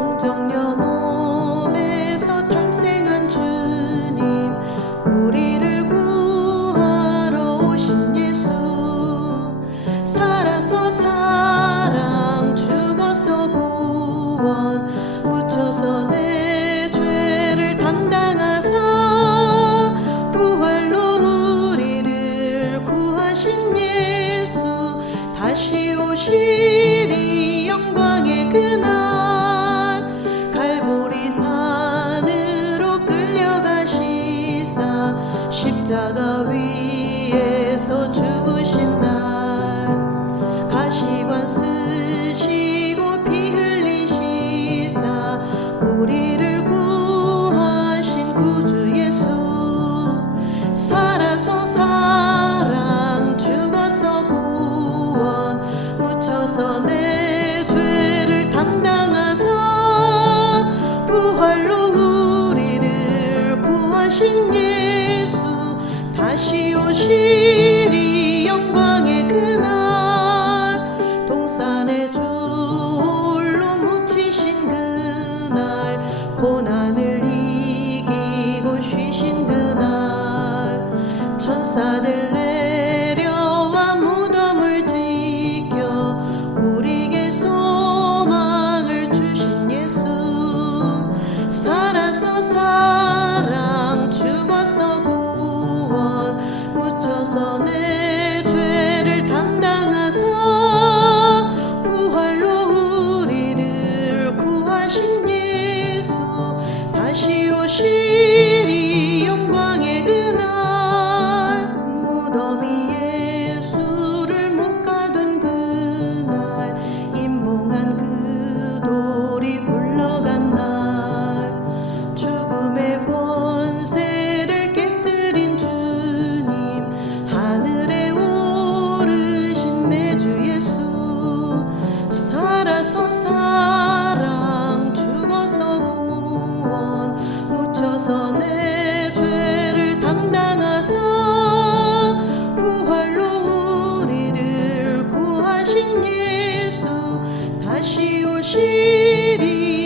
동정녀 몸에서 탄생한 주님 우리를 구하러 오신 예수. 살아서 사랑 죽어서 구원 묻혀서 내 죄를 담당하사 부활로 우리를 구하신 예수. 다시 오시리 영광 십자가 위에서 죽으신 날 가시관 쓰시고 피 흘리시사 우리를 구하신 구주 예수. 살아서 사랑 죽어서 구원 묻혀서 내 죄를 담당하사 부활로 우리를 구하신 예수 다시 오시리. Shiri.